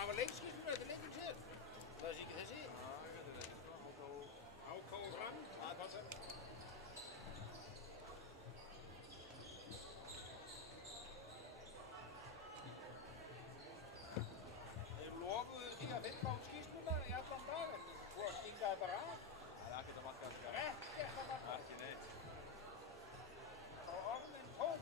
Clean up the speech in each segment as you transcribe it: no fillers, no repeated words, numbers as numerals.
það var leikskiptur eftir leikinn sér. Það sé ekki þessi? Já, þetta er þessi sko, HK og Fram, það passar. Þeir lofuðu því að finna á skýrsluna í allan dag, en svo stingaði bara af. Það er ekkert að marka sko. Ekkert að marka. Ekki neitt. Það var orðin tóm.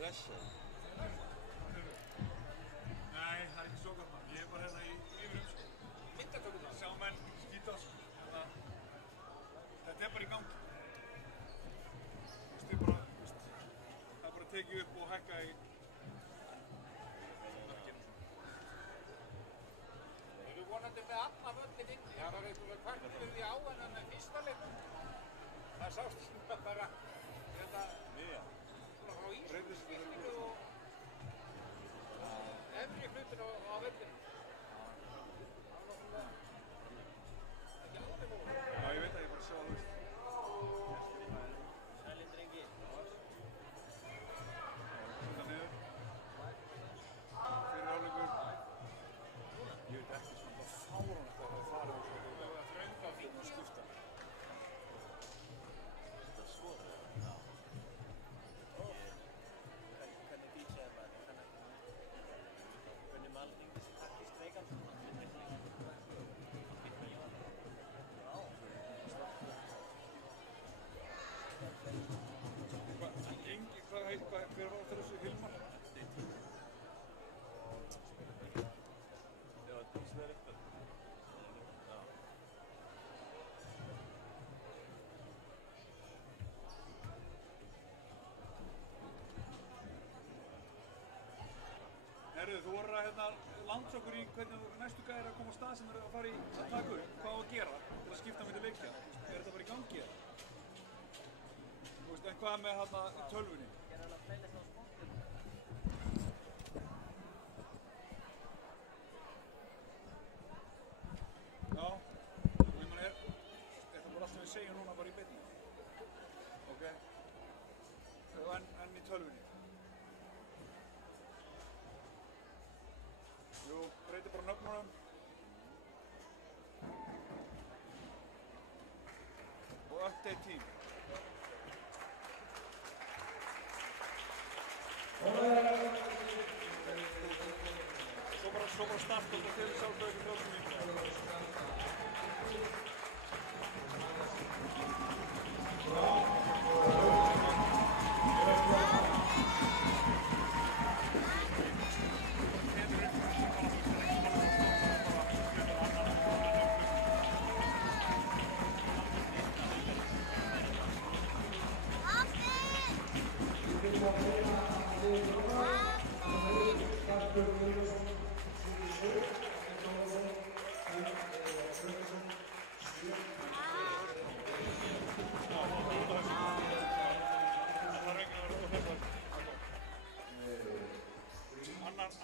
Þessa? Nei, það er ekki svo gott maður. Ég er bara hérna í yfirum sko. Myndatökurnar. Sjá menn skýta sko. Þetta er bara í gangi. Það er bara tekið upp og hækka í verkinu. Við erum vonandi með alla völlin inni. Það var eitthvað kvart yfir því áhennan með fyrsta leiknum. Það sást svona bara þetta frá ísbyrningu og efri hlutin á völlinu. Það var náttúrulega ekki alveg nóg. Já, ég veit að ég bara sjá það veist. Sælir drengi. Setta niður. Fyrir hálfleikur. Ég veit ekki sko, það fáránlegt að það fara á svo. Það var þrönga fín og skipta. Hvernig bítsæði maður? Hvernig málning þessi taktisk veikand? Hver var það þessu Hilmar? Já, þetta er sver eitthvað. Já. Herru, þú voru að landa okkur í hvernig næstu gæðir að koma á stað sem eru að fara í að taka upp. Hvað á að gera til að skipta milli leikja? Er þetta bara í gangi eða? Þú veist, en hvað með tölvunni? Er hann að playlist á sportum? Já, og ég meina er það bara allt sem við segjum núna bara í beinni? Ok. En í tölvunni? Jú, breytir bara nöfnunum. Og update team. Svo bara start og það til sjálfsögur ekki 30 mínútur.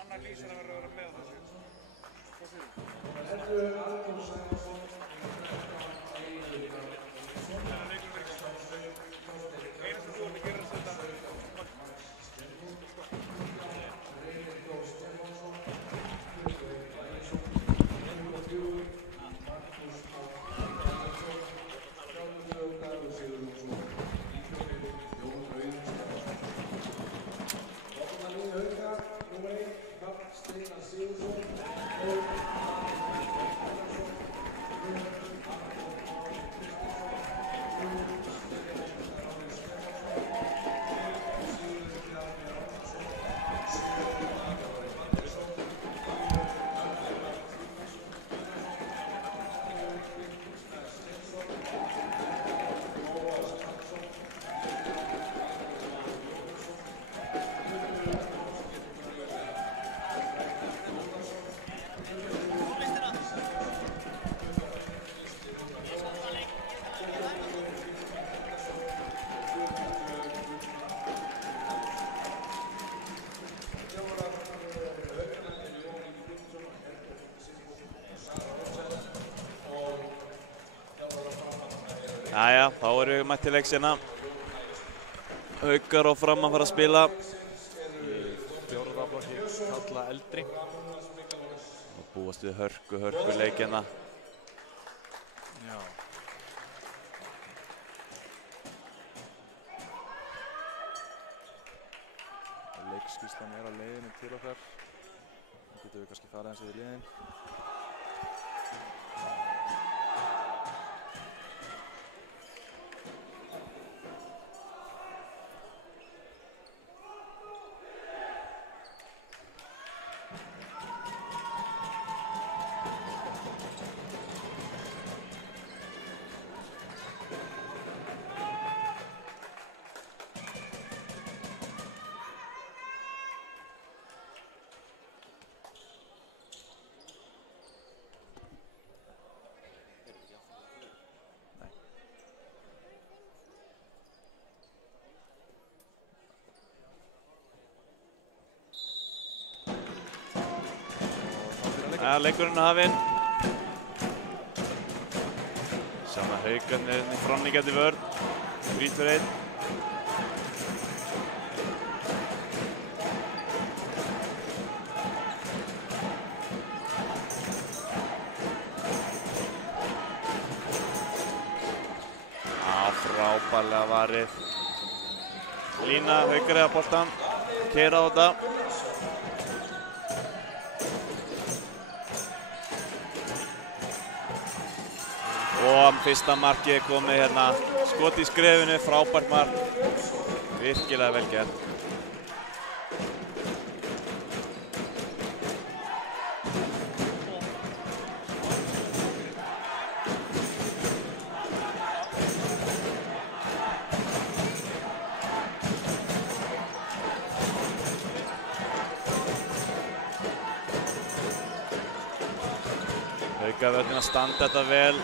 Annar lýsir að vera með þessu. Hvað segir þú? Það er leikur verið ekki. Einu sem þú ert að gera er að setja Thank you. erum við mætt til leiks hérna. Haukar og Fram að fara að spila. Fjórða flokki kalla eldri. Og búast við hörku leik hérna. Já. Leikskýrslan á leiðinni til okkar. Nú getum við kannski farið aðeins yfir liðin. Leikurinn hafinn. Sama Haukarnir í framlíkjandi vörn. 3-1. Frábærlega varið. Lína Haukar eða boltan. Keyra á þetta. Og fyrsta markið komið hérna, skot í skrefinu, frábært mark, virkilega vel gert. Haukavörðin að standa þetta vel.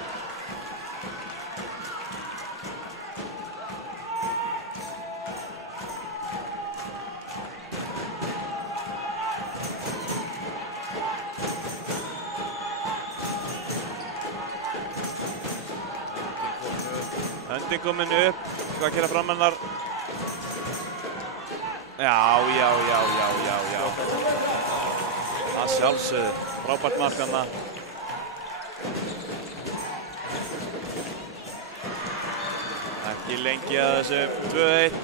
Höndin komin upp, hvað gera framannar? Já. Það sjálfsögðu, frábært mark þarna. Ekki lengi að þessu 2-1.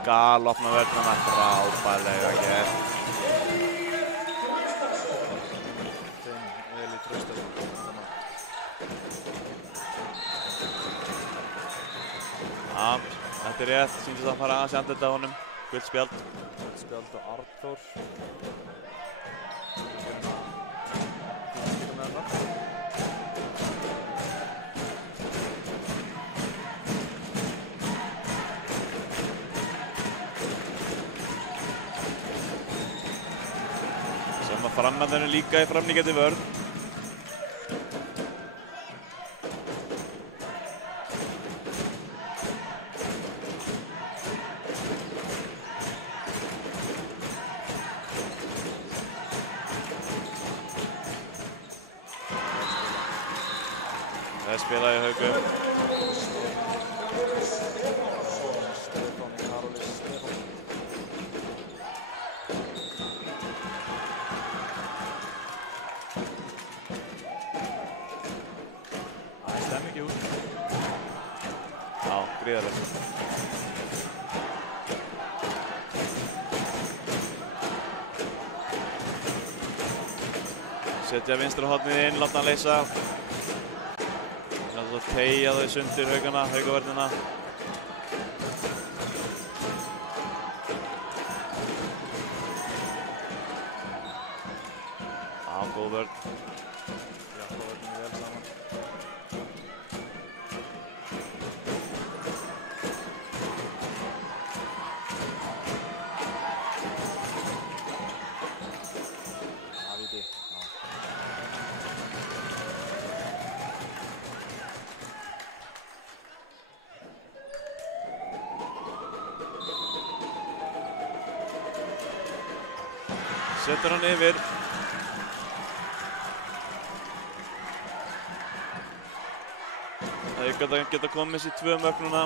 Galopna vörnina, frábærlega gert. Þeim vel í traustaði. Já, þetta er rétt, sýnist að fara aðeins í andlitið á honum. Gult spjald. Gult spjald á Arnþór. Frammann líka í framlíkjandi vörn. Það spila í Haukum. Setja vinstra hornið inn, láta hann leysa. Það er svo teygja þau sundir Haukavörnina. Góð vörn. Jafna vörninni vel saman. Víti. Já. Setur hann yfir. Það geta komið sér 2 mörk núna.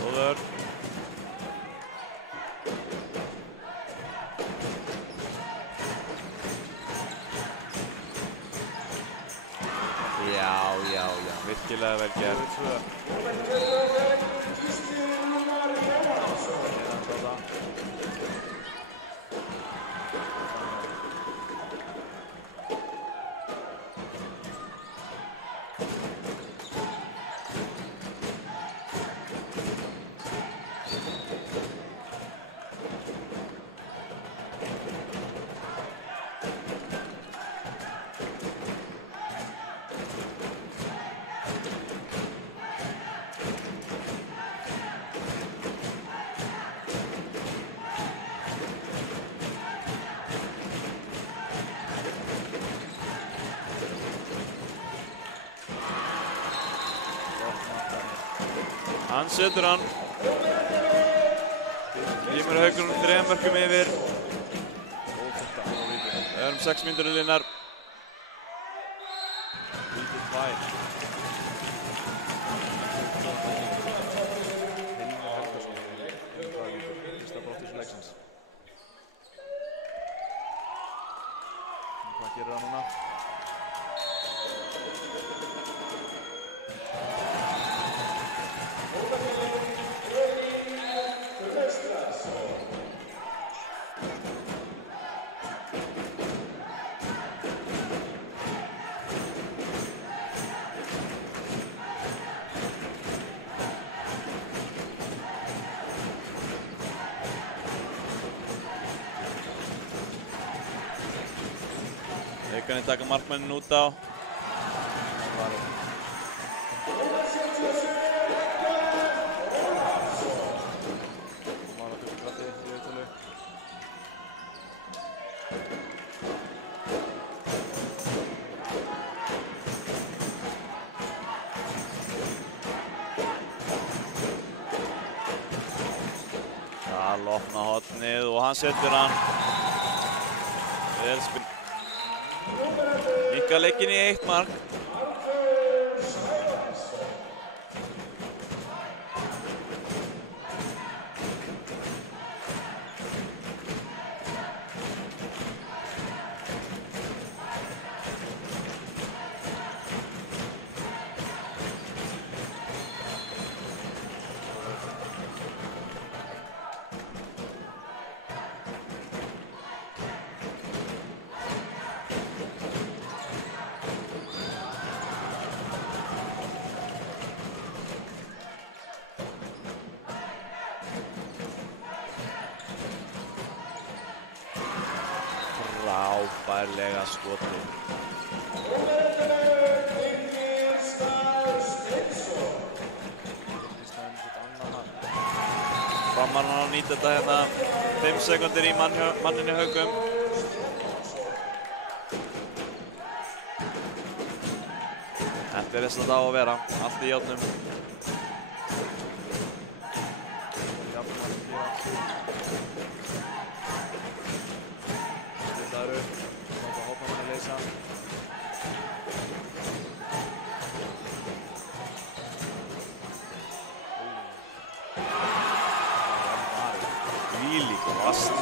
Góður. Já, virkilega vel gert. Hann setur hann. Rímur Haukur 3 mörkum yfir. Við erum 6 mínútur liðnar. Víti 2. Hilmar Helgason. Fyrsta brottvísun leiksins. Hvað gerir hann núna? Haukarnir taka markmanninn út á. Það lopna hornið og hann setur hann. Vel spil. Minka leikinn í 1 mark. Frábærlega skotið. Framar hann að nýta þetta hérna 5 sekundir í manninni Haukum. Þetta er þess að það á að vera, allt í járnum. Stillaður upp, láta hópamanni leysa. Þvílík vast.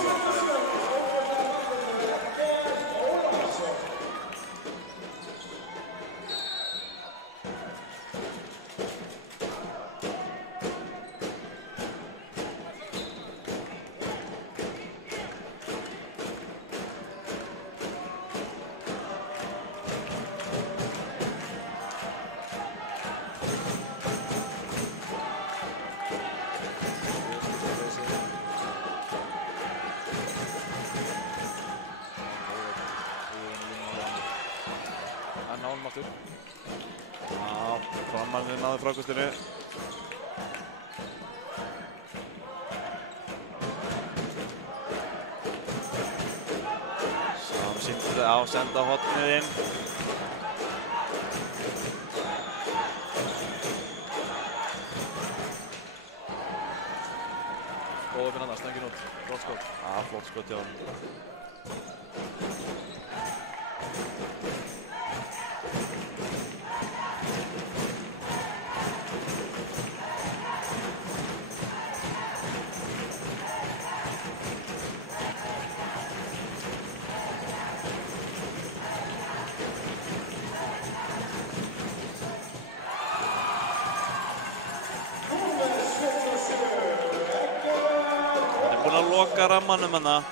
honum aftur. Já, Framarnir náðu frákastinu. Sam sýndi á senda hornið inn. Góð upp innan það, snöggin út. Flott skot. Já, flott skot hjá honum. Loka rammanum hana.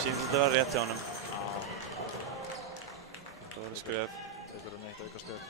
Sýndi þetta var rétt hjá honum. Það var skref. Tekur hann eitt auka skref.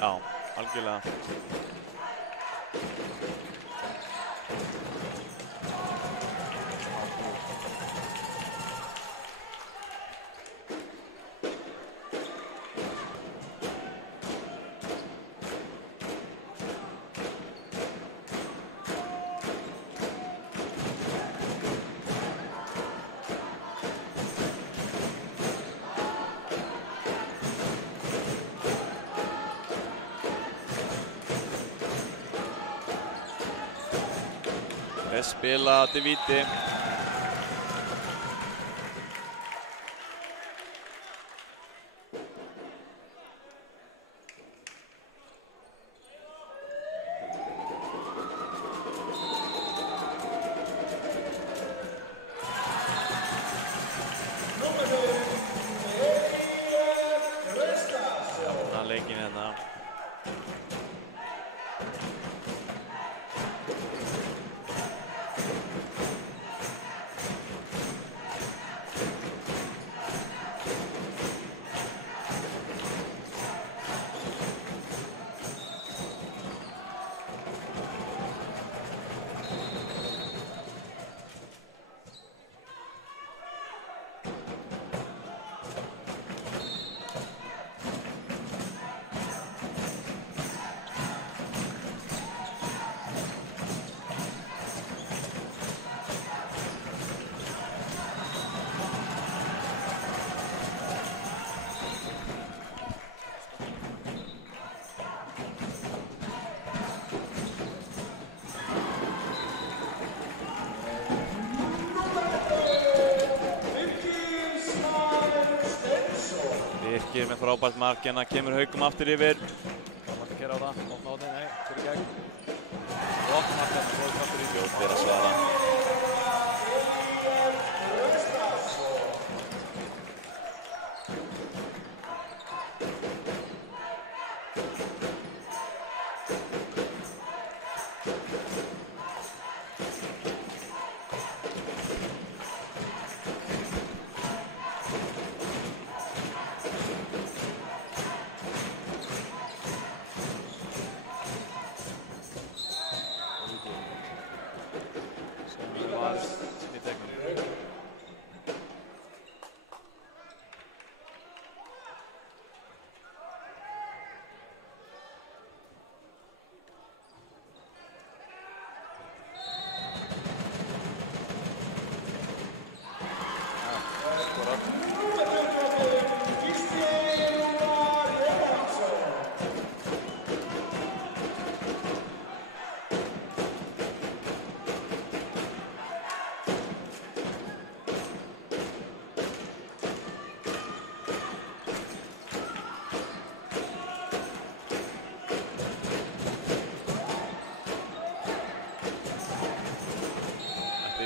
Já, algjörlega. Spila til víti. Jafna leikinn hérna. Margeir með frábært mark, hérna kemur Haukum aftur yfir. Það var að gera á það, opna á því, nei, fyrir gegn. Gott mark hérna, góð kraftur í. Fljótir að svara.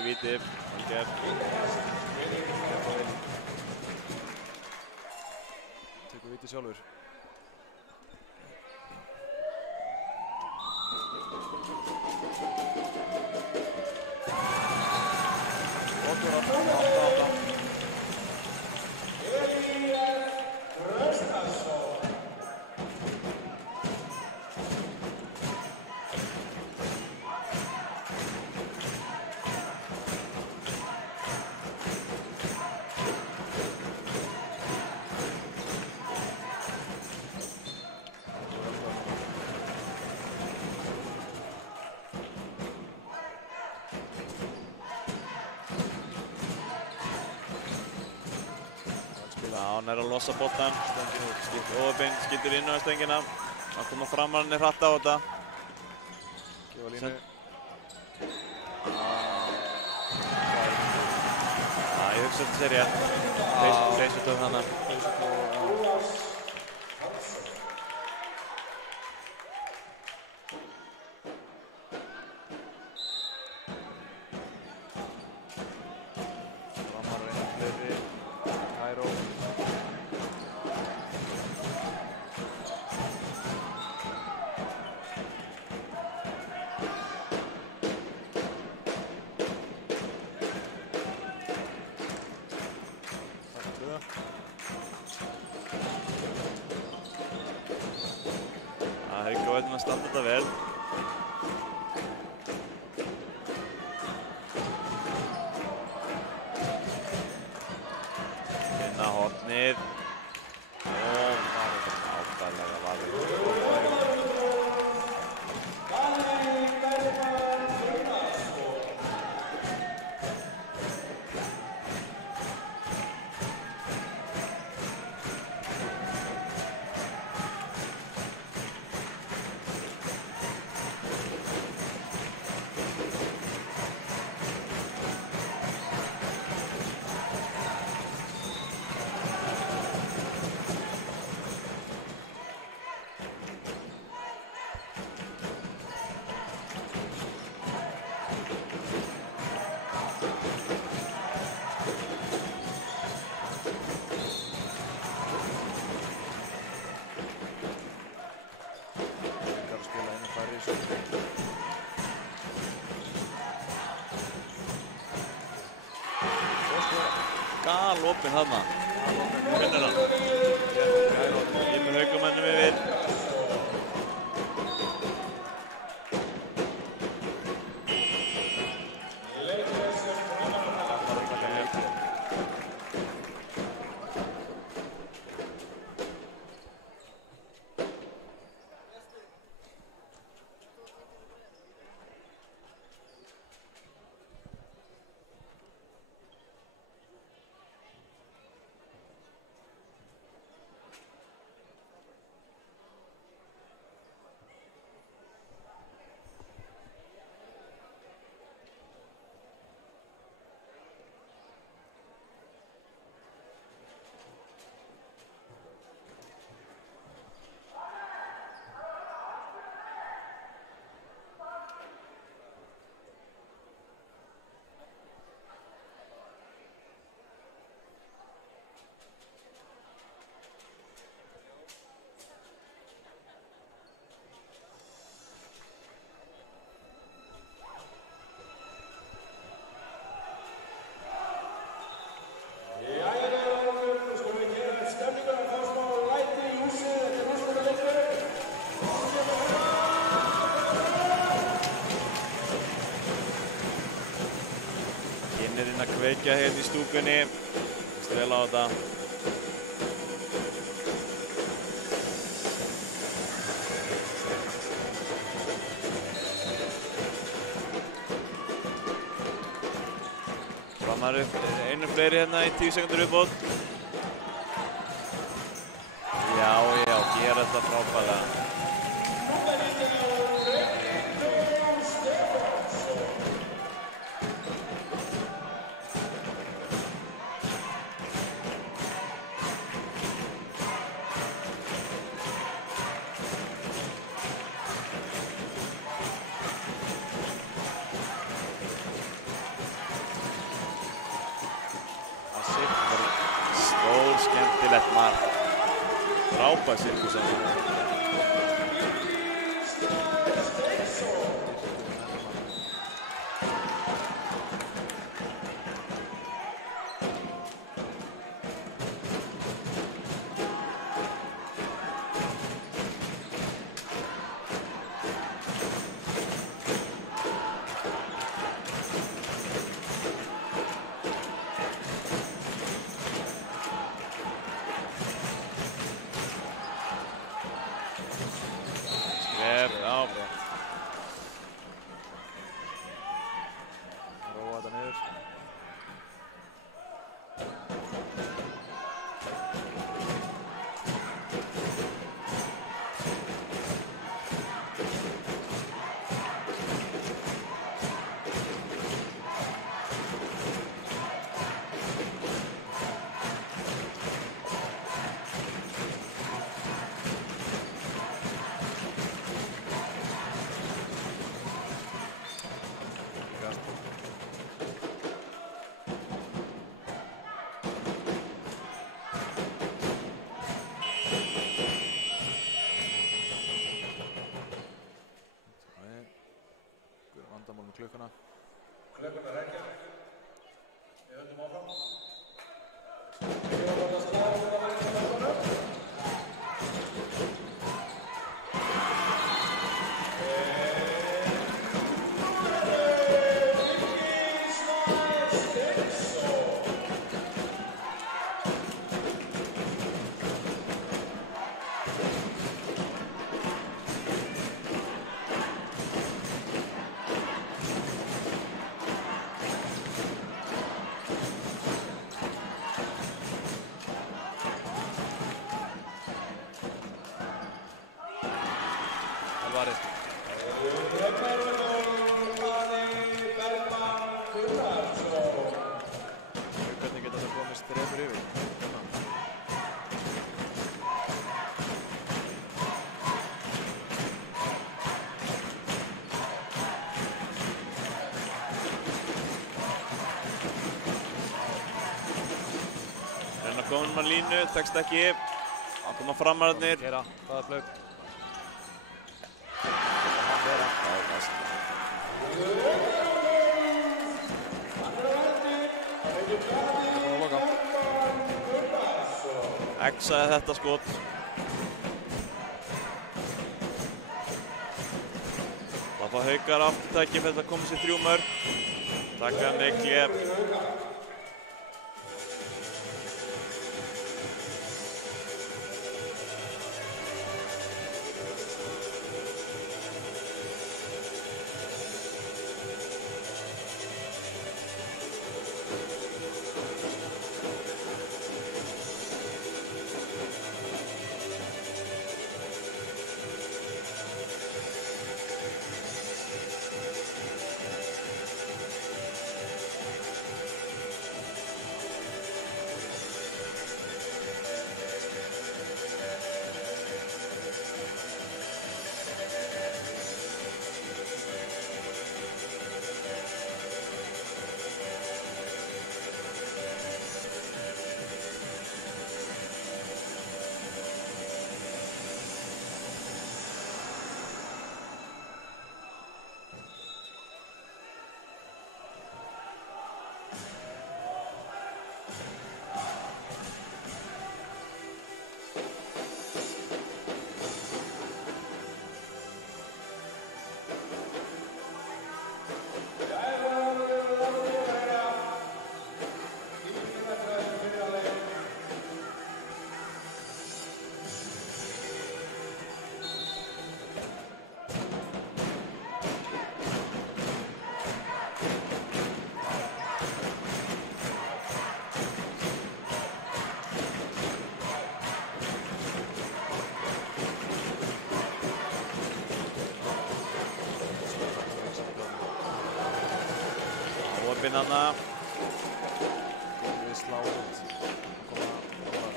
Víti, Helger. Tekur víti sjálfur. Óttur átta. Hann er að losa boltan, Óðurbein skildur inn á stöngina. Hann koma fram hann er hratt á þetta. Gefa línu. Ég hugsa þetta sé rétt. Feysutóð hana. Framar reyna fleiri. Kæró. Hauka á öllum að standa þetta vel. Finna hornið. Og ákvæðlega varður. Galopin þarna. Finnur hann. Kemur Haukamönnum yfir. kveikja hérna í stúkunni. Vel á þetta. Framar upp, einu fleiri hérna í 10 sekundur uppbót. Já, gera þetta frábærlega. Skemmtilegt mark. Frábær sirkus á þetta. Róa þetta niður. Vandamál með klukkuna. Klukkan rekja. Við höldum áfram. Alvarez. Hvernig geta það komist 3 yfir? Reyna að koma með línu, tekst ekki. Að koma framararnir. Kera, hvaða flaug? Exaði þetta skot. Það fá Haukar aftur tækifæri að koma sér 3 mörk. Taka Mikli. Opinn hana. Góðið slá út. Koma Róðar.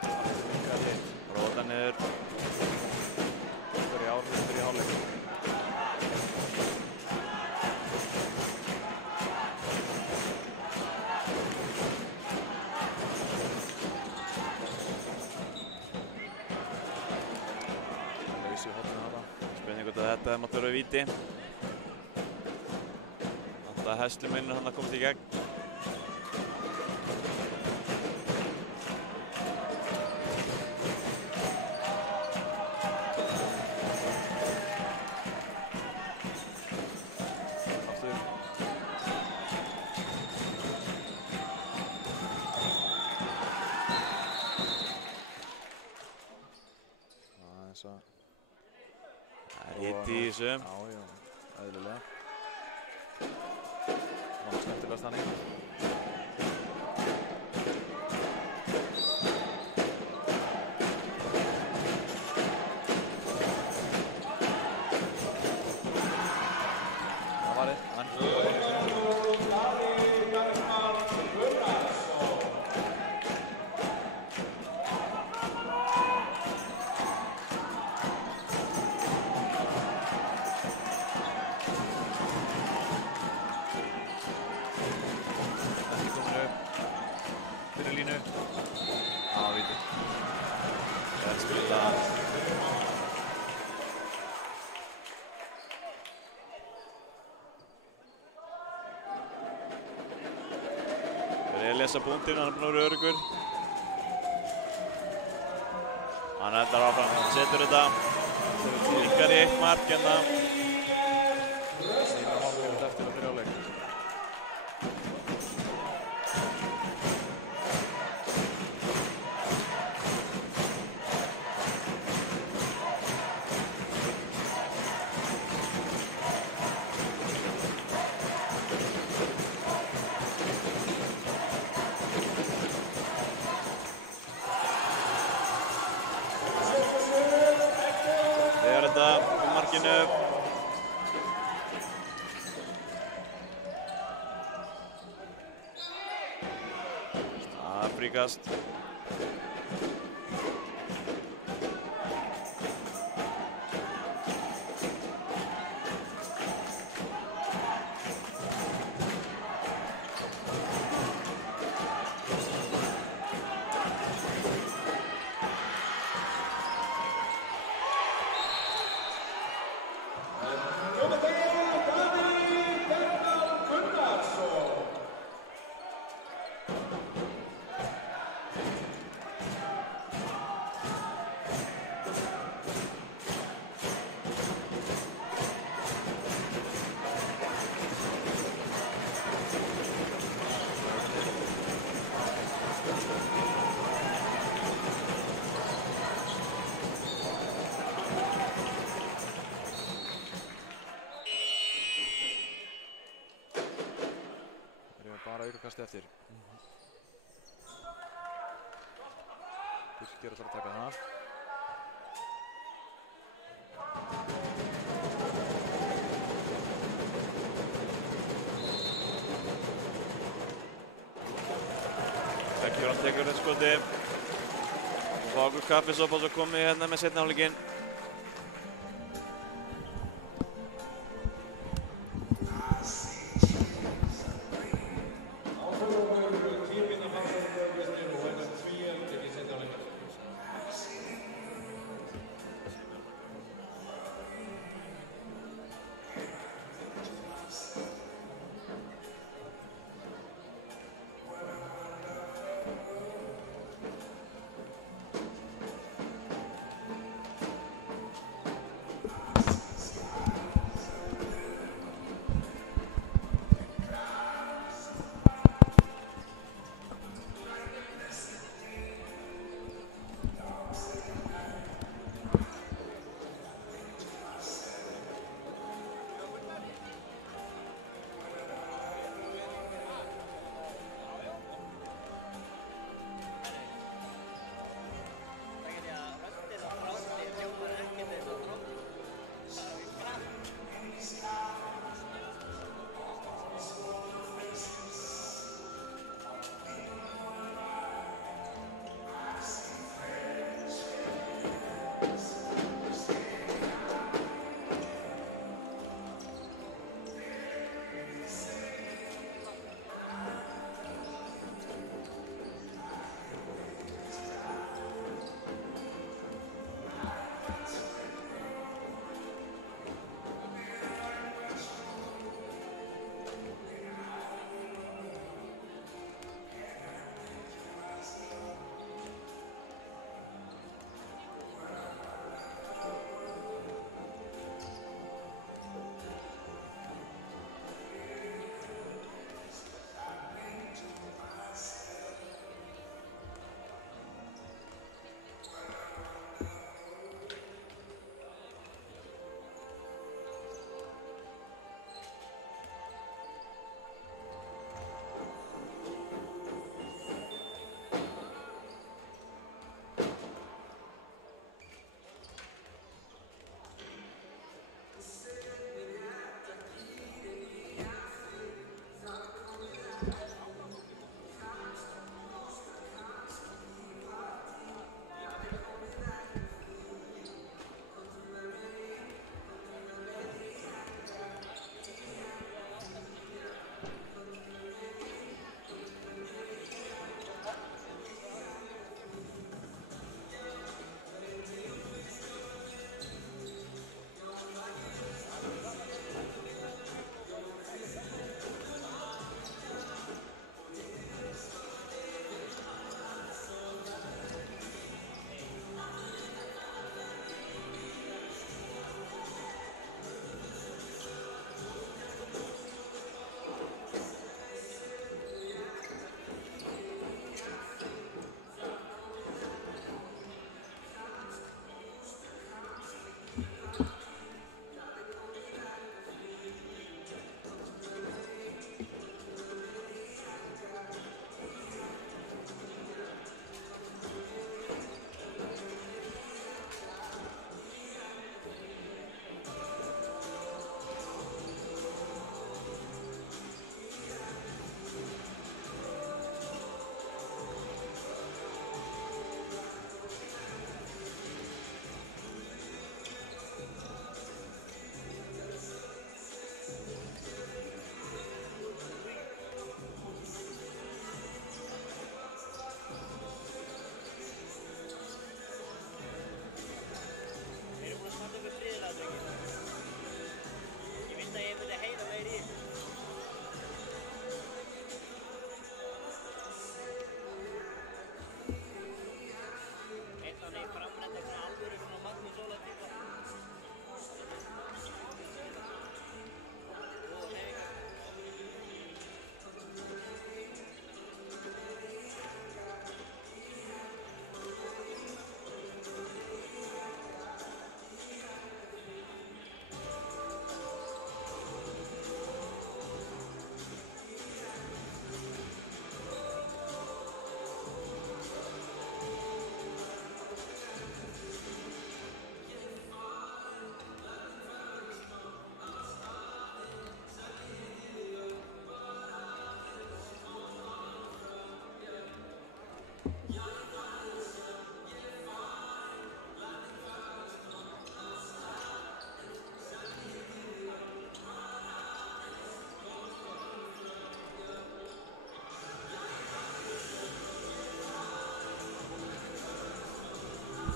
Aftur Mikaeli. Róðar niður. Fyrir árhundur í hálfleik. Laus í horninu þarna. Spurning hvort að þetta mátti vera víti. Alltaf Hesluminnur hann að komast í gegn. Aftur. Aðeins að Það er hitt í þessu. Já, eðlilega. Það var skemmtilegast þannig. Það var einn. Ekki komin upp. Fyrir línu. Já, víti. Vel spilað. Fyrir Elías að búndinn, hann er búinn að vera öruggur. Hann endar áfram, hann setur þetta. Líkar í eitt mark hérna. 9,5 mínútur eftir að byrja á leik. Þegar þetta upp markinu. Það er fríkast. Bara aukakasti eftir. Birkir ætlar að taka það. Bekkjur hann tekur þetta skoti. Fákur kaffisopa svo komið hérna með seinni hálfleikinn.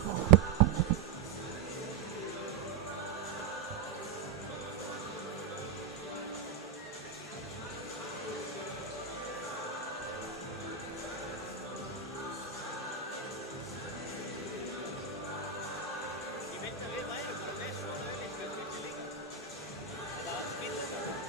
Ég veit að við værum bara með svona auðvitað líka. Það var spilað það.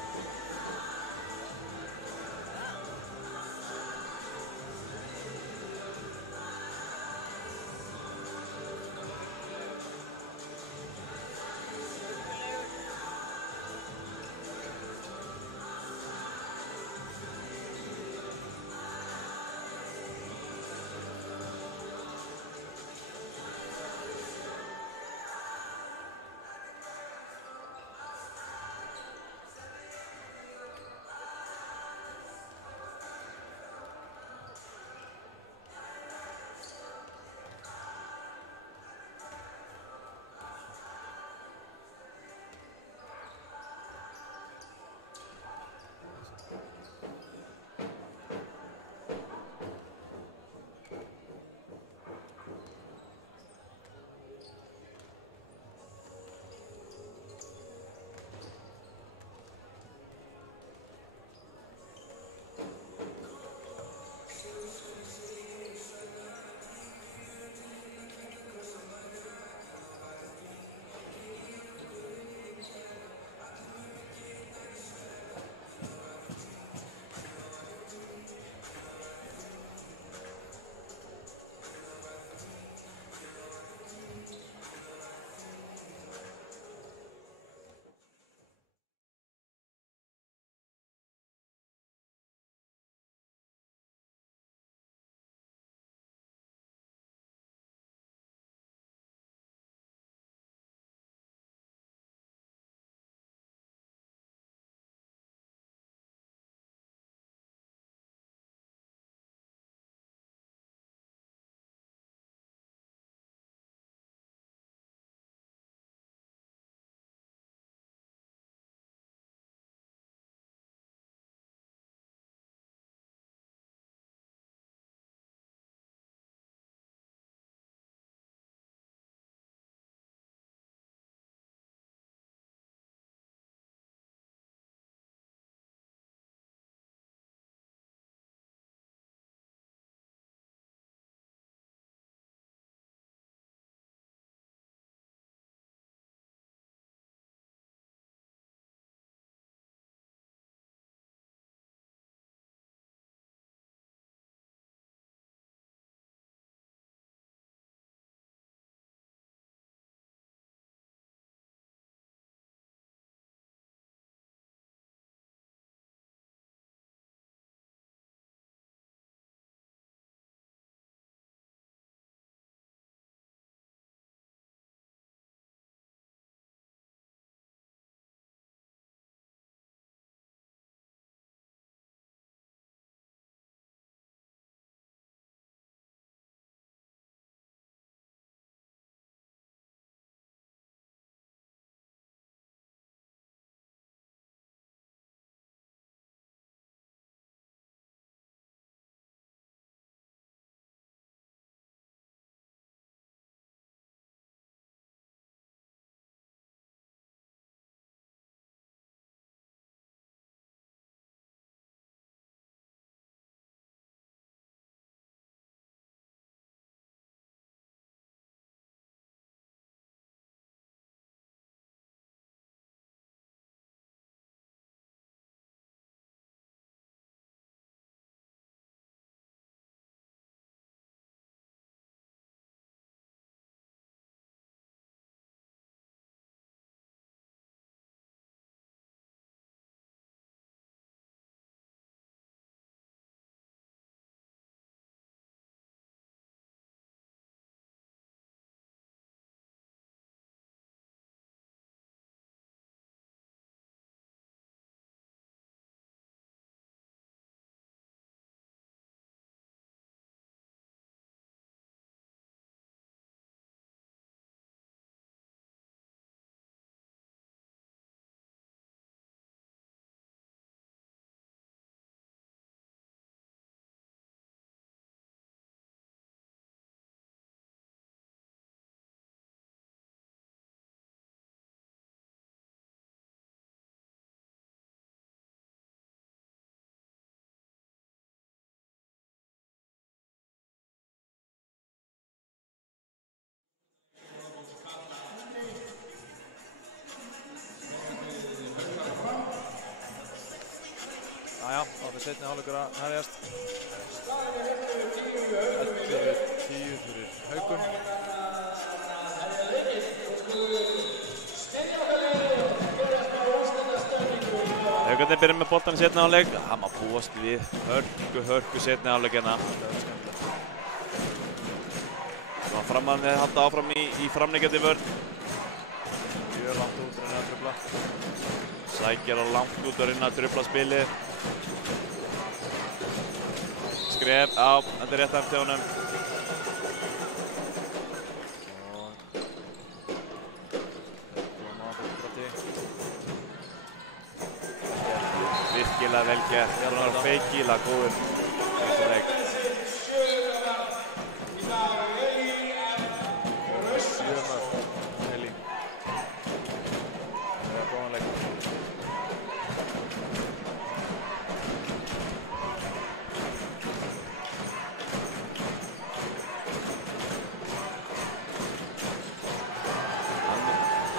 seinni hálfleikur að hefjast. 11-10 fyrir Haukum. Haukarnir byrja með boltan í seinni hálfleik. Það má búast við hörku seinni hálfleik hérna. Svo framarnir halda áfram í framliggjandi vörn. Mjög langt út að reyna að trufla. Sækir á langt út að reyna að trufla spilið. Skref á, þetta er rétt eftir honum. Virkilega vel gert. Rúnar feikilega góður í þessum leik. 7 mörk. Helín. Það er góðan leik.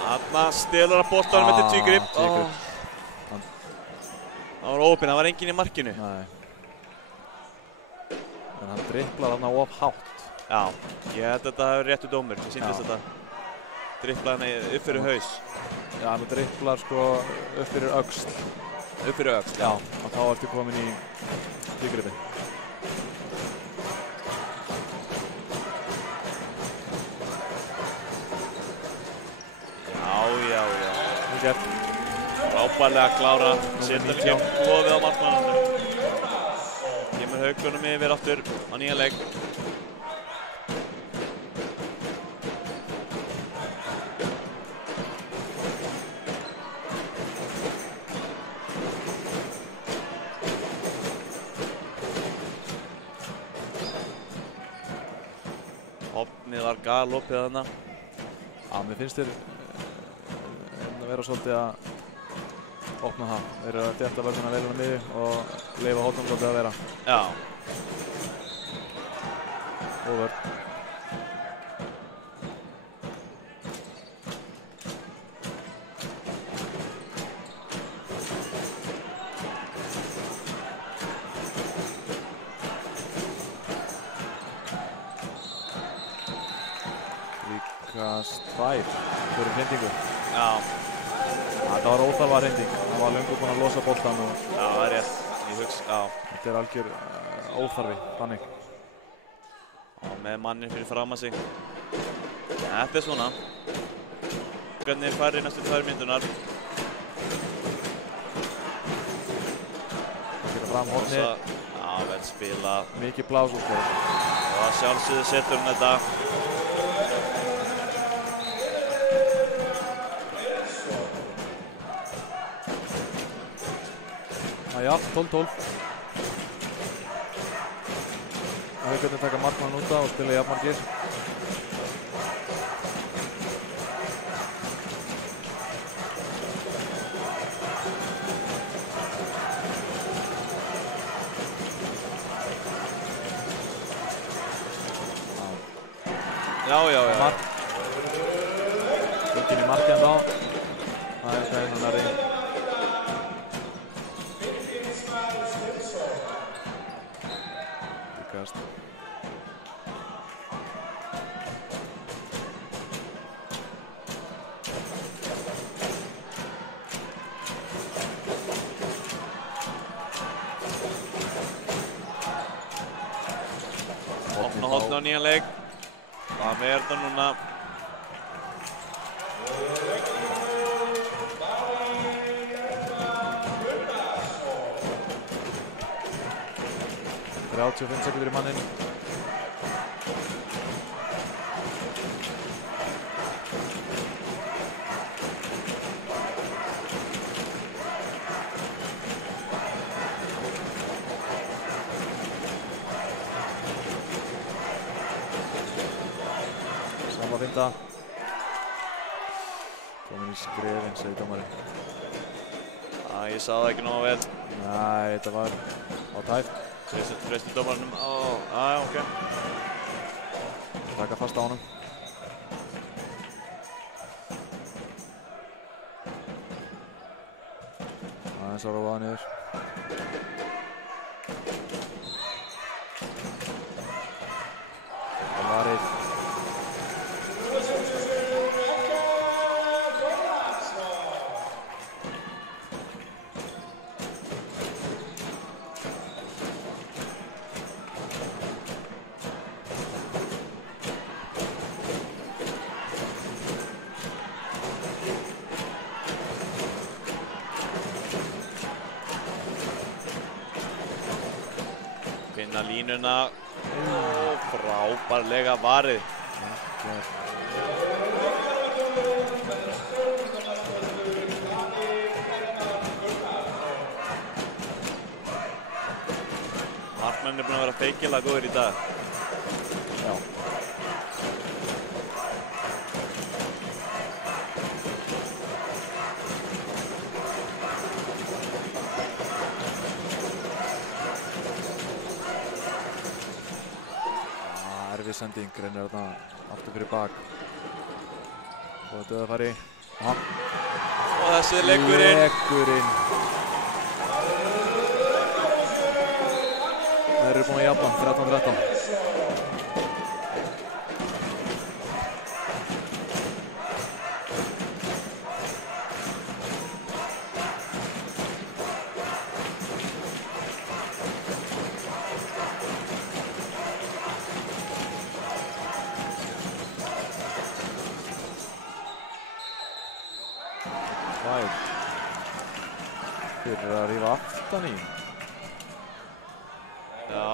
Þarna stelur að boltanum eftir tvígrip. Það var opinn, það var enginn í markinu. Nei. En hann dribblar þarna of hátt. Já, ég held að þetta hefur réttu dómur. Ég sýndist þetta. Dribblaði hann upp fyrir haus. Já, hann dribblar sko upp fyrir öxl. Upp fyrir öxl? Já, og þá ertu komin í tvígripin. Já. Vel gert. Frábærlega klára. Setja mikið klofið á markmannunum. Kemur Haukunum yfir aftur á nýjan leik. Hopnið var galopið þarna. Já, mér finnst þér að vera svolítið að opna það. Þeir eru að þétta vörðuna vel á miðju og leyfa hóttum svolítið að vera. Já. Góð vörð. Líkast 2 fyrir hrindingu. Já. Þetta var óþarfa hrinding. Hann var löngu búinn að losa boltann og Já, það er rétt. Ég hugsa, já. þetta er algjör óþarfi, þannig. Já, með mannin fyrir fram að sig. Þetta er svona. Hvernig færri næstu 2 mínúturnar. Það geta fram hornið, Já, vel spilað. mikið blás út fyrir. Og að sjálfsögðu setur hún þetta. Já, 12-12. Haukarnir taka markmann út af og spila jafnmargir. Já. Mark. Enginn í markið en þá. Það er það einu nærri. Líkast. Opna hornið á nýjan leik. Það með þetta núna. Það er 85 sekundur í manninn. Sama vinda. Komin í skrefin, segir dómarinn. Ég sá það ekki nógu vel. Nei, þetta var á tæft. Treystu dómaranum. Ok. Taka fast á honum. Aðeins að róa það niður. Varið. Finna línuna og frábærlega varið. Markmenn búin að vera feikilega góðir í dag. Já. Erfið sending, reynir þarna aftur fyrir bak. Og döðafæri. Og þessi er leggurinn. Leggurinn. Það eru búin að jafna, 13-13. Fyrir að rífa aftan í. Já.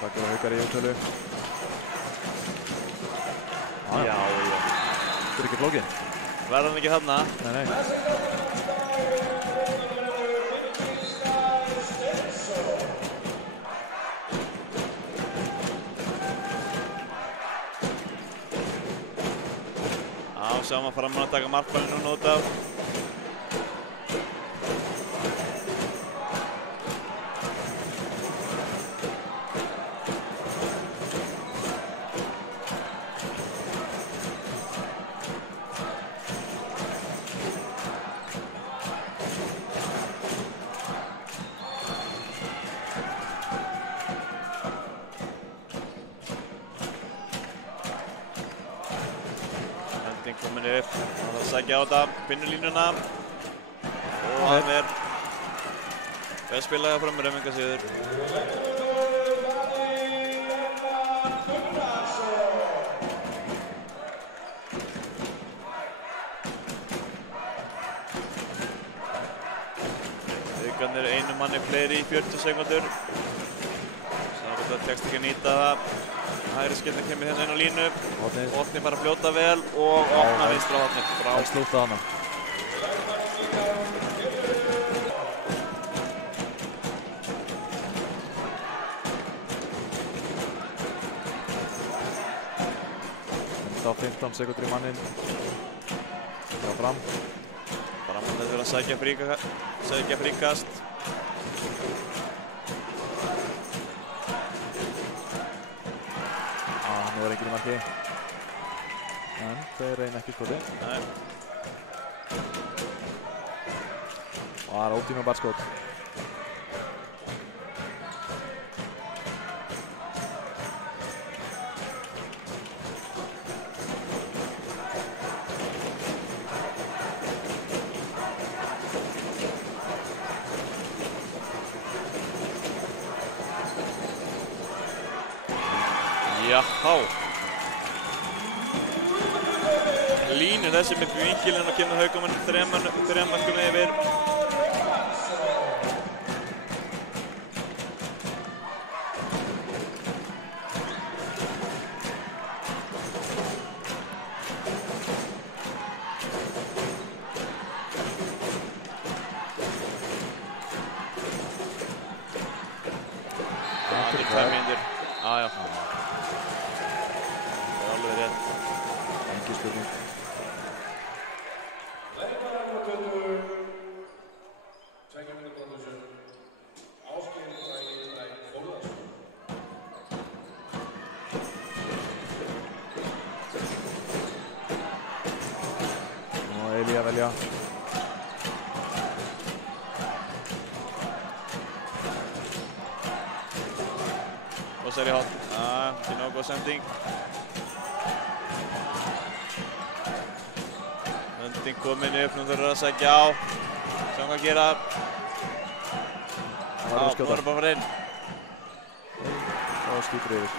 Takkar og Haukar í útölu. Já. Þetta er ekki flókið. Verðan ekki þarna. Nei. Sjáum að fram að taka markmanninn núna út af. Komin upp, hann að sækja á þetta, finnur línuna og það er vel spilað frá með Remminga Sigur. Haukarnir einu manni fleiri í 40 sekúndur. Það tekst ekki að nýta það. Hægri skilning kemur hérna inn á línu. Otni bara að fljóta vel og opna vinstra hornið. Það er slúta hana. Enda á 15 sekúndur í mannin. Það var fram. Bara mann þess að sækja fríkast. Það er enginn í marki. En þeir reyna ekki skoti. Nei. Og það er ótímabært skot. Jáhá. Línur þessi með vinkilinn og kemur Haukamönnum þrem mörkum yfir. Það er 2 mínútur. Já. Það er alveg rétt. Engin spurning. að velja. Og sér í hotn. Ekki nógu góð sending. Sending komin upp, nú þurfum við að sækja á. Sjáum hvað gera. Það var að skjóta. Nú erum bara að fara inn. Og skýtur yfir.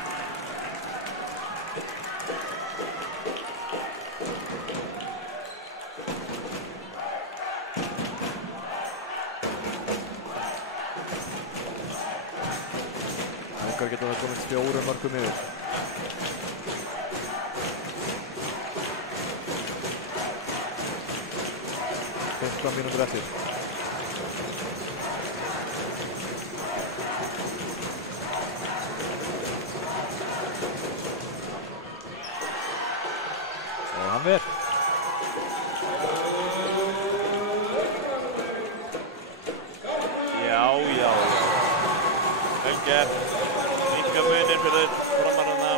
Haukar geta það komist 4 mörkum yfir. Mínútur eftir. Og hann ver. Já. Vel gert. Minnka muninn fyrir framarana.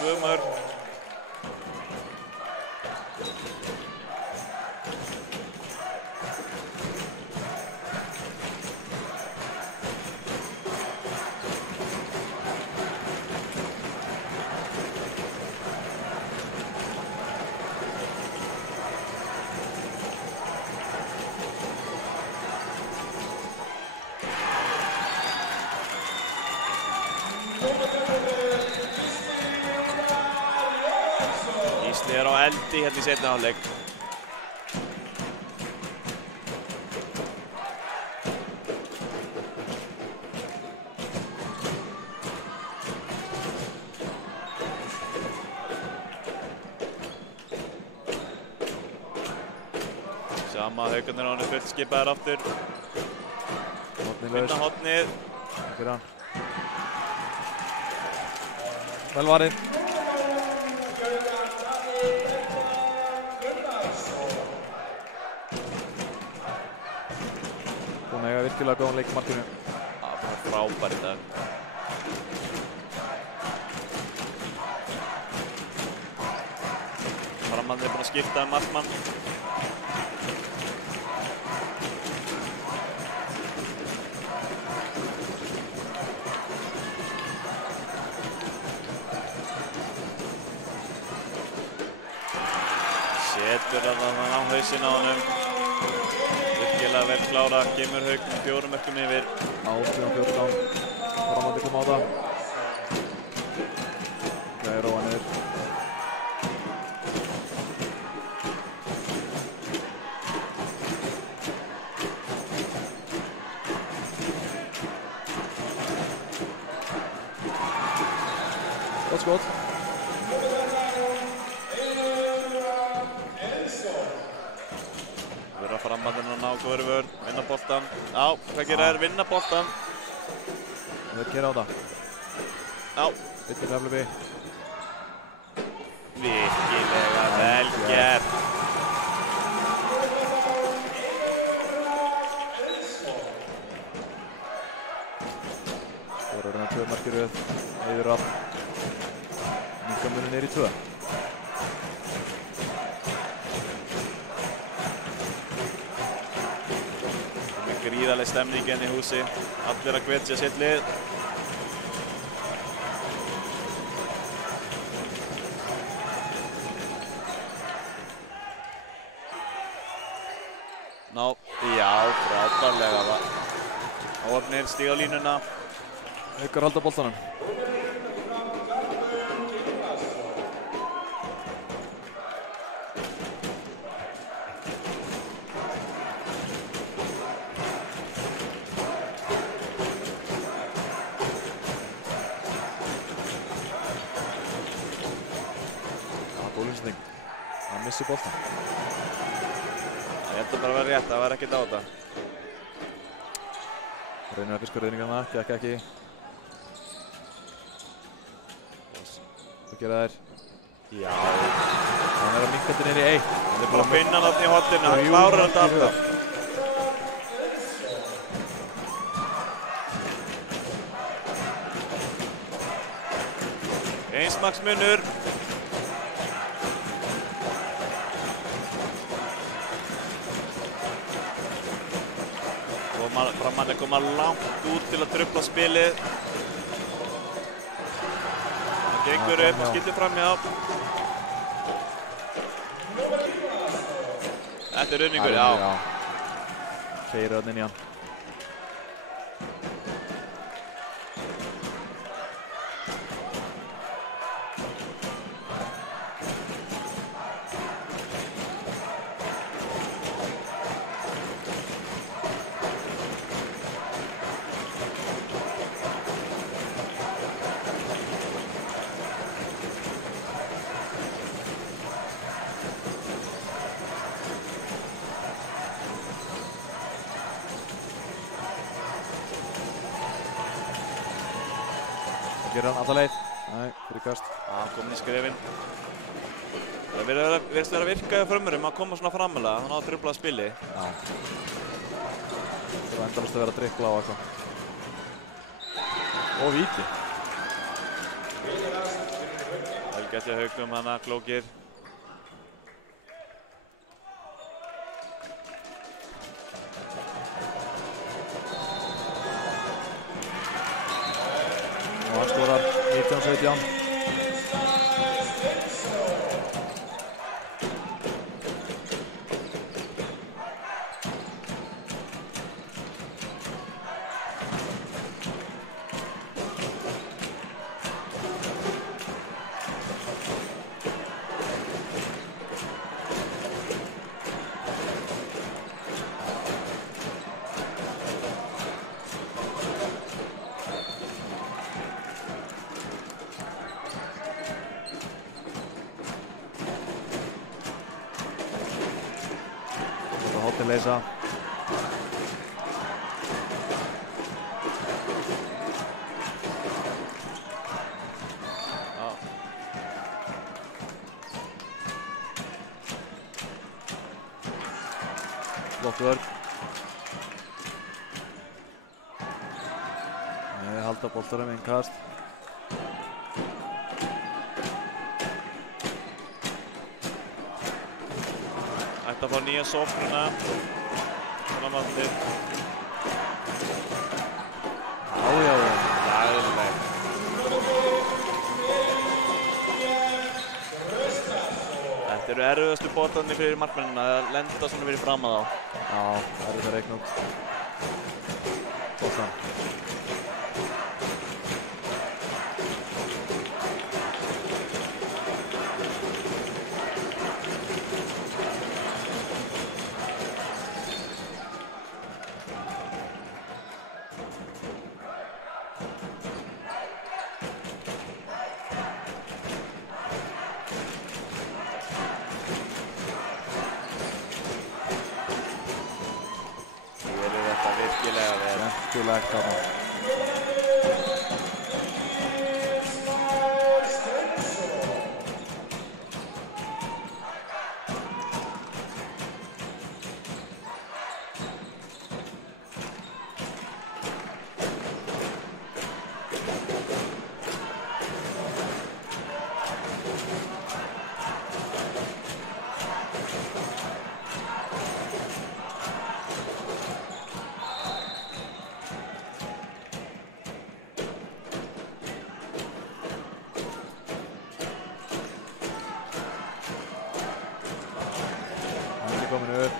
2 mörk. Gísli er á eldi hérna í seinni hálfleik. Sama, Haukarnir á henni fullt skipaðar aftur. Vinna hotnið. Fyrir hann. Vel varið. Búinn að eiga virkilega góðan leik í markinu. Bara frábær í dag. Frammann er búinn að skipta markmann. Setur hann á hausinn á honum. Virkilega vel klára, kemur Hauknum 4 mörkum yfir. 18-14. Framandi kom á það. Gæði róa niður. Gott skot. Framandinn að ná góðri vörn, vinna boltan. Já, hvað gera þær? Vinna boltan. Þeir kera á það. Já. Vittir Eflefi. Virkilega vel gert. Það voru reyna 2 markir við. Heiður af. Minnka muninn niður í 2. Gríðarleg stemning enn í húsi. Allir að hvetja sitt lið. Já, frábærlega. Áhafnir stíga á línuna. Haukar halda boltanum. Hann missir boltan. Ég held að bara vera rétt, það var ekkert á þetta. Reynir að fiska reyningarna, gekk ekki. Hvað gera þær? Já. Hann er að minnka þetta niður í 1. Hann er bara að finna hann þarna í horninu, hann klárar þetta alltaf. Einsmarksmunur. Frammann koma langt út til að trufla spilið. Hann gengur upp og skýtur framhjá. Þetta er runningur, já. Keyrir þarna inn í hann. Gerir hann alla leið? Nei, fyrir kast. Já, komin í skrefin. Það virðist vera að virka hjá Frömmurum að koma svona framalega, hann á að trufla spili. Já. Það var endalust að vera að dribbla á eitthvað. Og víti. Vel gert hjá Haukum hana, klókir. Og hann skorar 19-17. Leysa. Já. Flott vörn. Nei, halda boltanum innkast. Ætti að fá nýja sóknuna. Svona mannir. Já. Lagleg. Þetta eru erfiðustu boltarnir fyrir markmennina að lenda svona fyrir fram að þá. Já, það er það reikna út. Boltan. Skemmtilegt þarna. Kominu upp.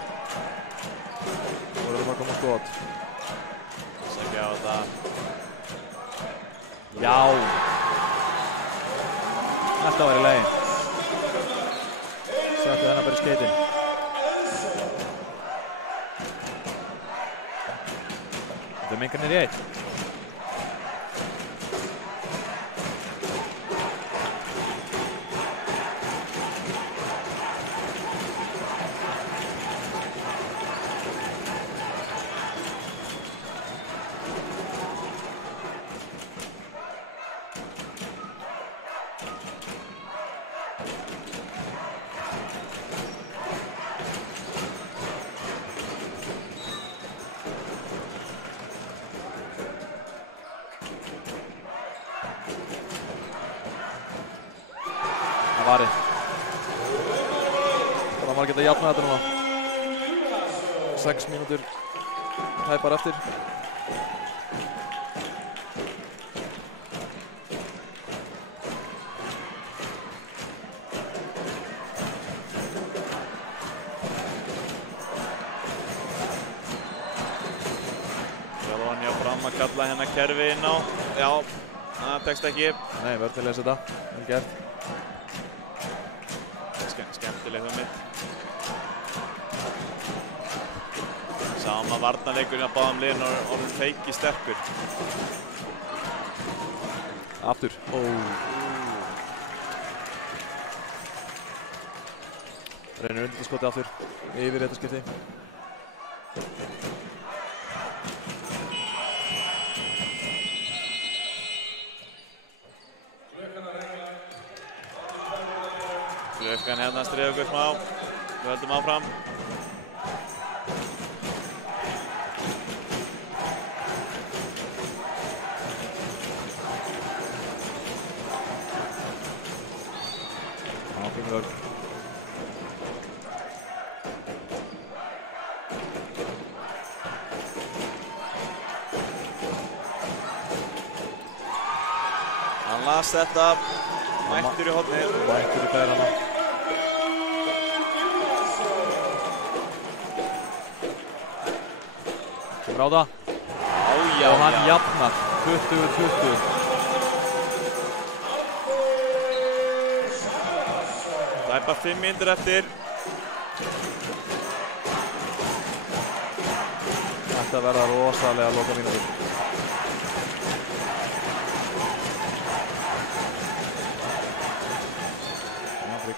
Voruðum að koma skot. Sækja á þetta. Já. Þetta var í lagi. Settu þennan bara í skeitin. Þetta er mingarnir í 1. Varinn. Það var að geta jafnað þetta núna. 6 mínútur tæpar eftir. Þjálfarinn hjá Fram að kalla hérna kerfi inn á. Já, það tekst ekki. Nei, vörður leysa þetta. Vel gert. Skemmtileg hugmynd. Sama varnarleikurinn að báðum liðin og orðin feiki sterkur. Aftur. Reynir undirskoti aftur. Yfir þetta skipti. Klukkan hérna stríða okkur smá. Við höldum áfram. Hann las þetta, mættur í hornið. Mættur í bærana. Kemur á það. Og hann jafnar 20-20. Tæpa 5 mínútur eftir. Þetta verða rosalega loka mínútur.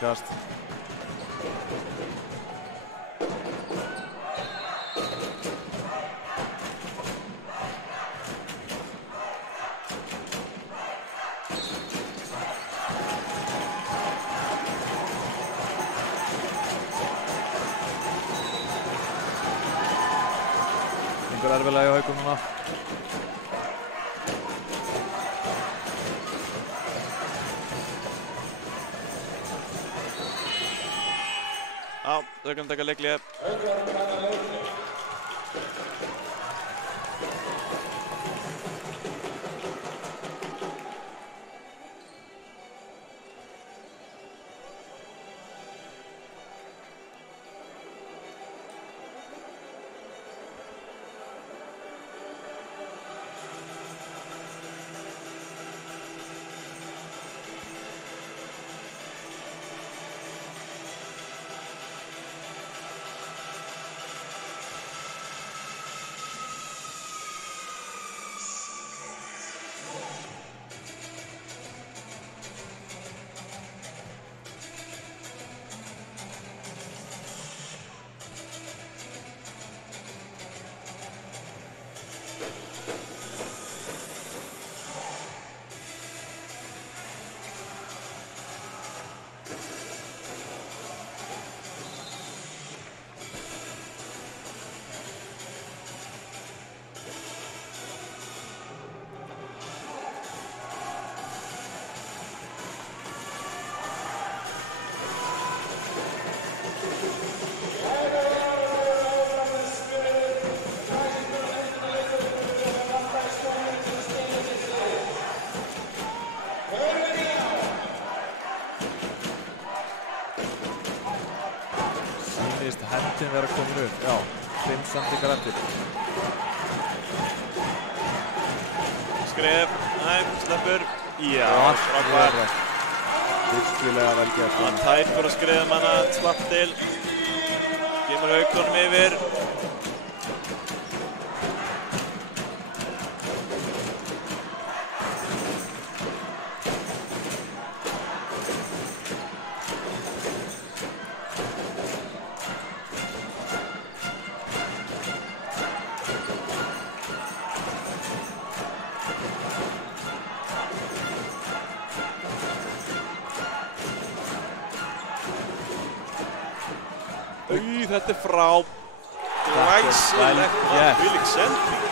Kast. Einhver erfiðlega í Haukum núna. Já, þau kan taka leiklið. Hendin vera komin upp, já, 5 samtíkar eftir. Skref, sleppur. Já, frábært. Virkilega vel gert. Hann tæpur að skrifum hana, slapp til. Kemur Haukunum yfir. Þetta frá glæsilegt þvílík sending.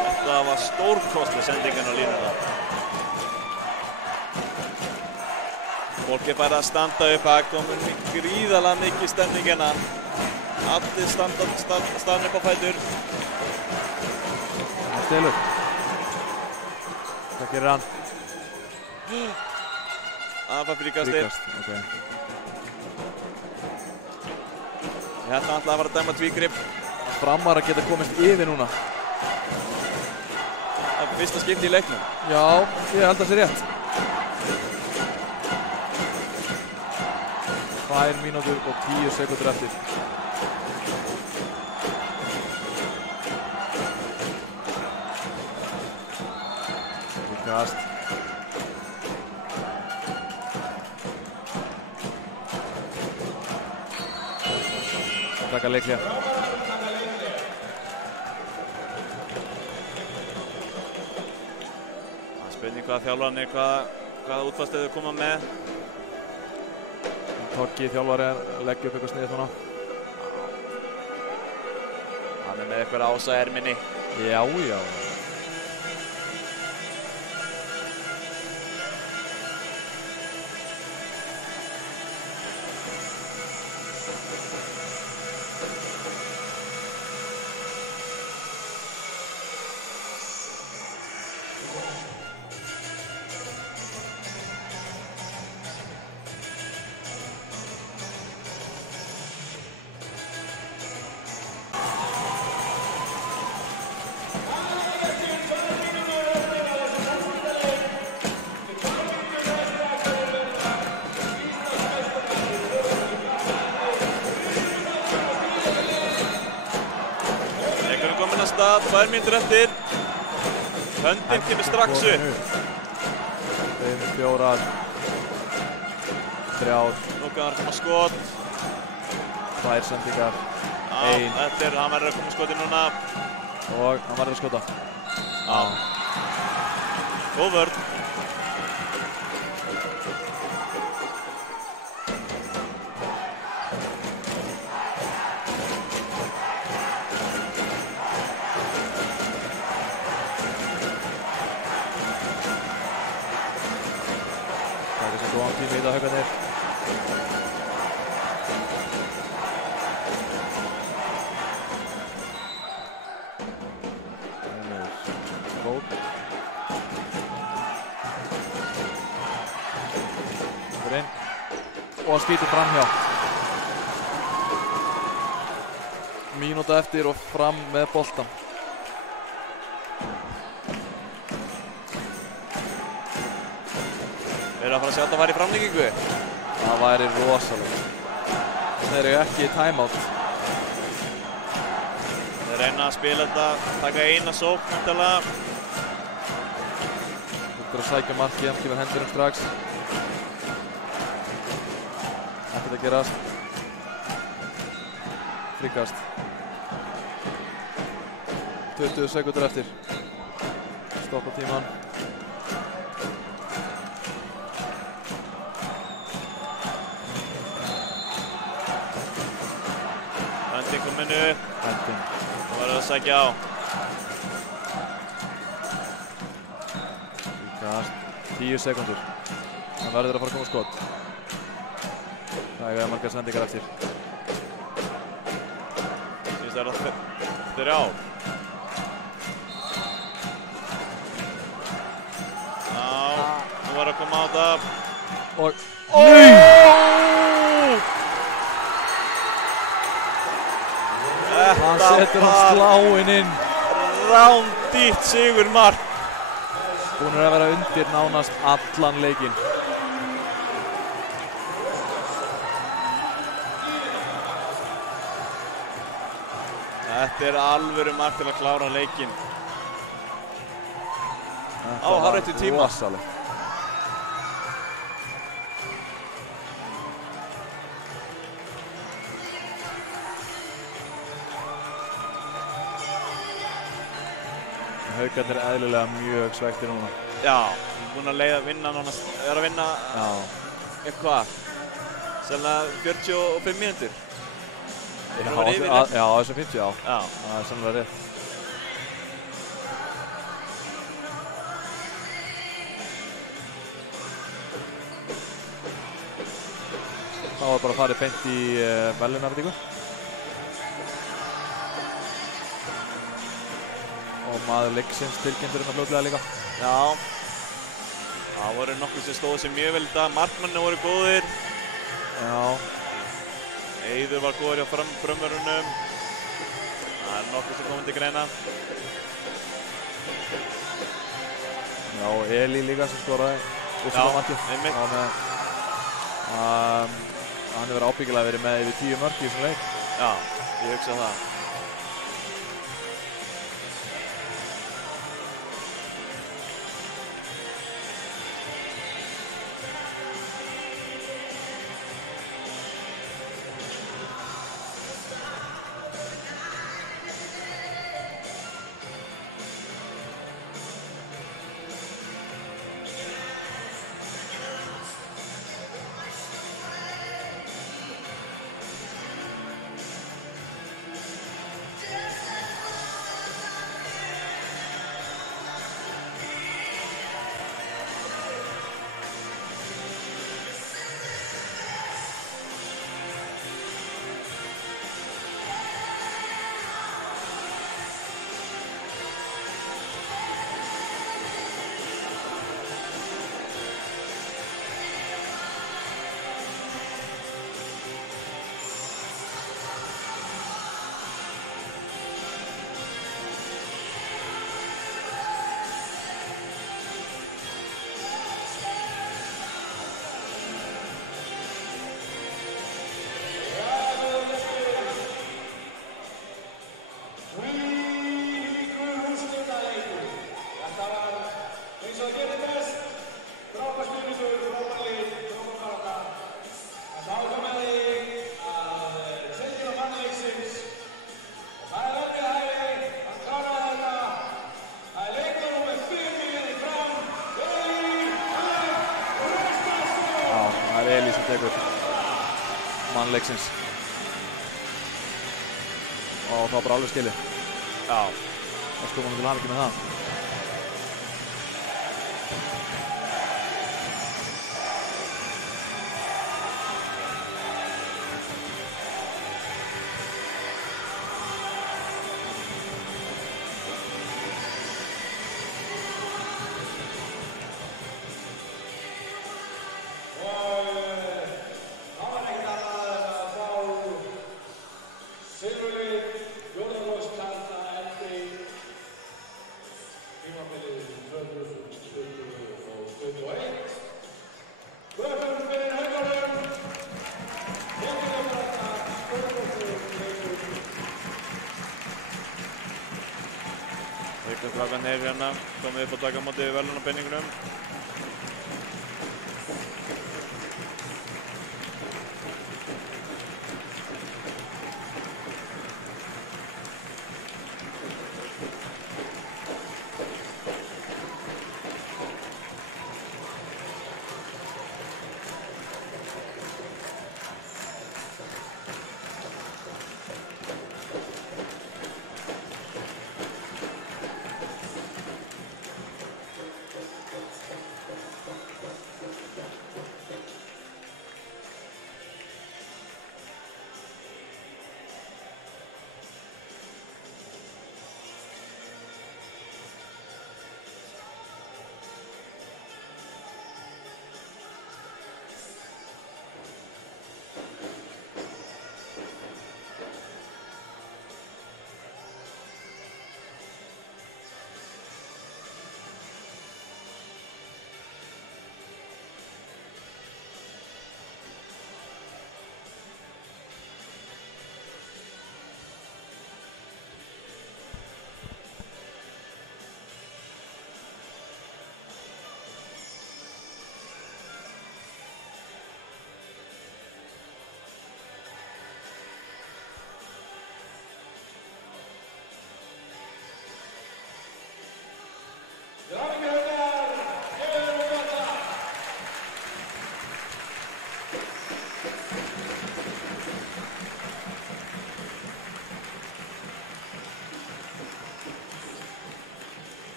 Þetta var stórkostleg sendingin á línuna. Fólk farið að standa upp, það komur gríðarlega mikið stemning hérna. Allir staðan upp á fætur. Hann stelur. Hvað gerir hann? Hann fær fríkastið. Ok. Ég held að hann ætlaði að fara að dæma tvígrip. Framar að geta komist yfir núna. Það er fyrsta skipti í leiknum. Já, ég held að það sé rétt. 2 mínútur og 10 sekúndur eftir. Kast. Taka leiklega. Spurning hvaða þjálfarnir, hvaða útfærslu þau koma með. Toggi þjálfari leggja upp eitthvað sniðið svona. Hann er með eitthvað ása erminni. Já, já. Kominn að stað, 2 mínútur eftir. Höndin kemur strax upp. 5, 4, 3. Nú kann hann koma skot. 2 sendingar. Hann verður að koma skoti núna. Og hann verður að skota. Góð vörn. Góðan tími í það haugarnir. Góð. Fyrir inn. Og skýtur framhjá. Mínúta eftir og fram með boltan. Við erum að fara að sjá þetta að fara í framlengingu. Það væri rosalega. Þeir eru ekki í timeout. Þeir reyna að spila þetta, taka eina sókn vantarlega. Þetta er að sækja markið, hann kemur hendurum strax. Ekkert að gerast. Fríkast. 20 sekúndur eftir. Stoppa tíman. Höndin komin upp. Höndin. Það verður að sækja á. Fríkast. 10 sekúndur. Hann verður að fara að koma skot. Það er margar sendingar eftir. Fyrst er það 3. Nú var að koma á þetta. Og... Nei! Hann setur hann sláinn inn. Rándýrt sigurmark. Búnir að vera undir nánast allan leikinn. Þetta er alvöru mark til að klára leikinn. Á hárréttum tíma. Rosalegt. Haukarnir er eðlilega mjög svekktir núna. Já, búin að vinna núna, er að vinna eitthvað, sennilega 45 mínútur. Já, þessum 50, já. Já. Það er sennilega rétt. Það var bara að fara beint í verðlaunarveitingu. maður leiksins tilkynntur hérna fljótlega líka. Já. Það voru nokkuð sem stóðu sig mjög vel í dag. Markmennir voru góðir. Já. Eiður var góður hjá frumvörunum. Það nokkuð sem komið til greina. Já, Eli líka sem skoraði úrslitamarkið. Já, einmitt. Hann hefur ábyggilega verið með yfir 10 mörk í þessum leik. Já, ég hugsa það. Eli sem tekur mann leiksins og það bara alveg skilið. Já. Það stóð mann til hamingju með það. Strákarnir hérna komið upp og taka á móti verðlaunapeningunum.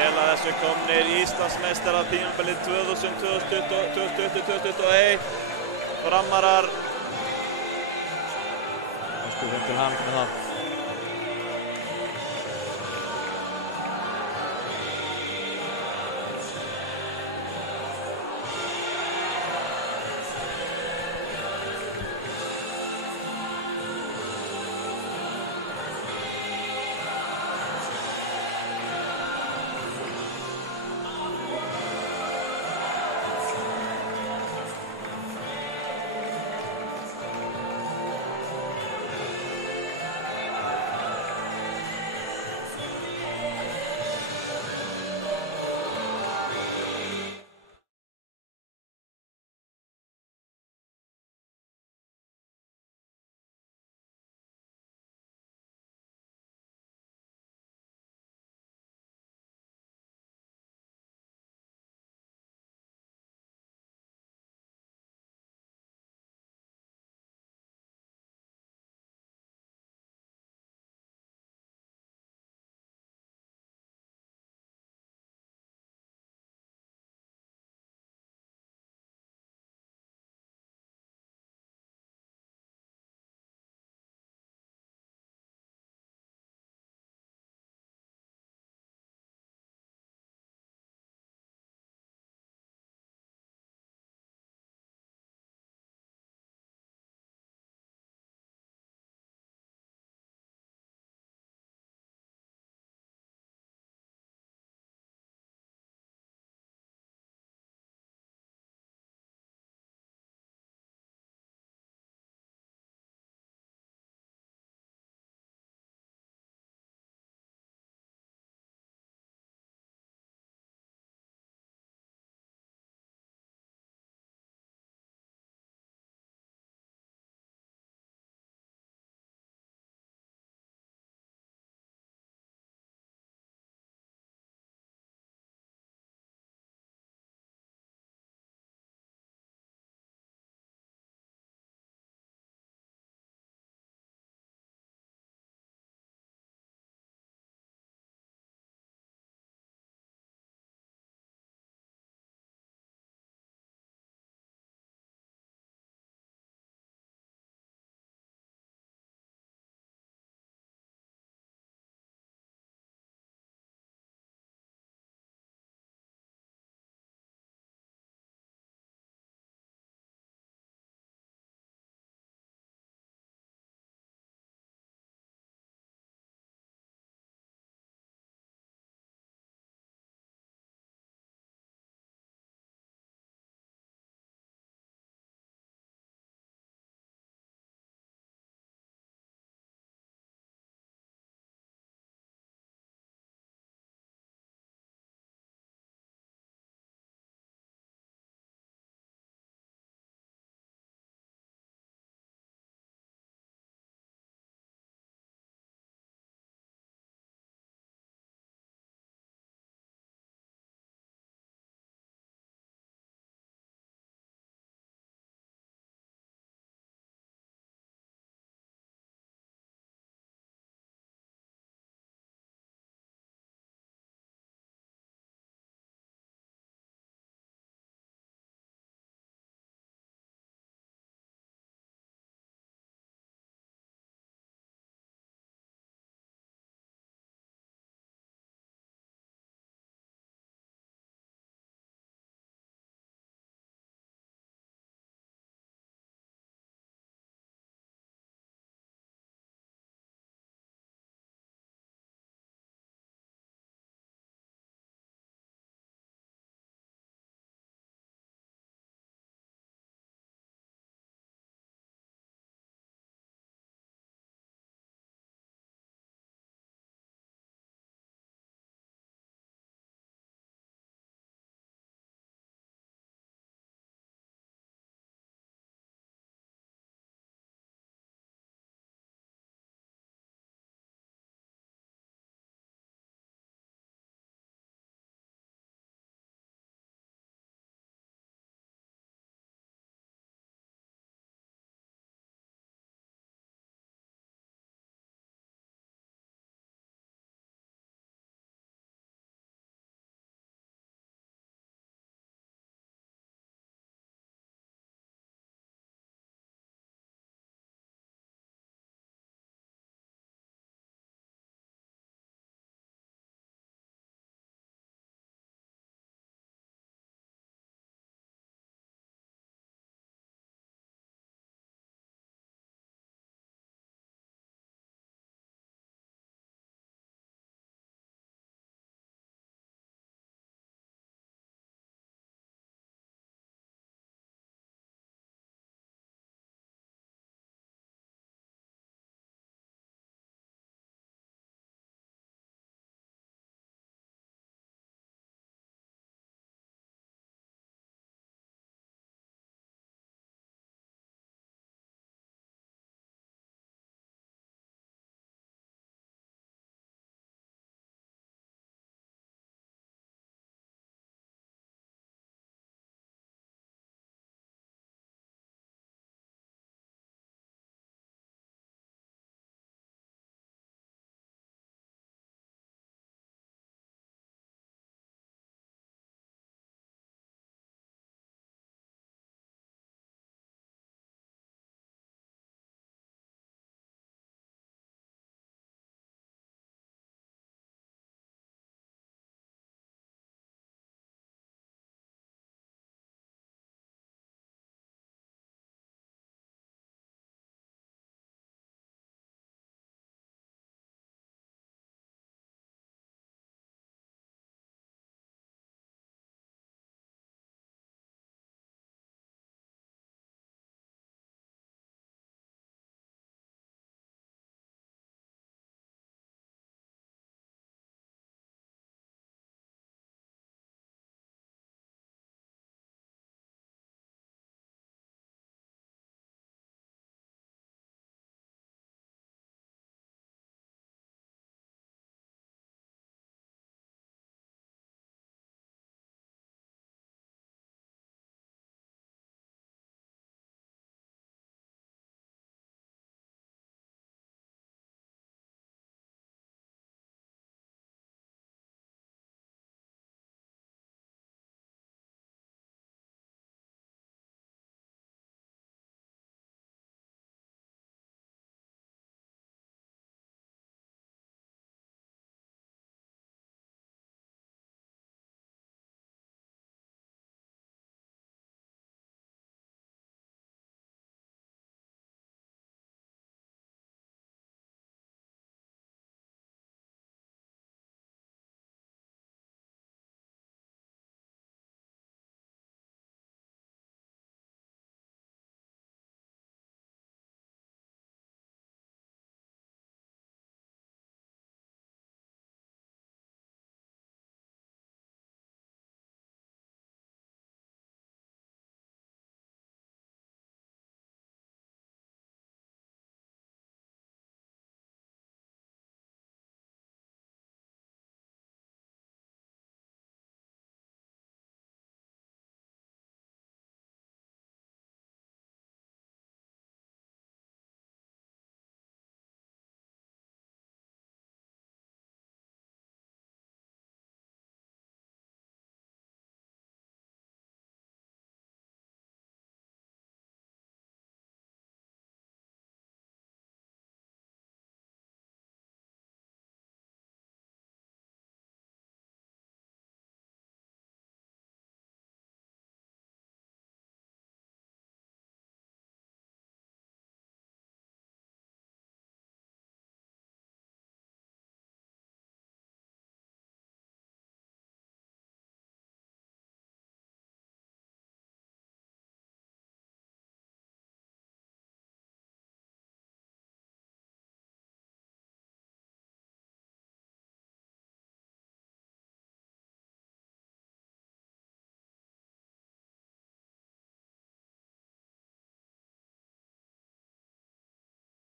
Vel að þessu komnir Íslandsmeistarar tímabilið 2020-2021. Framarar. Óskum þeim til hamingju með það.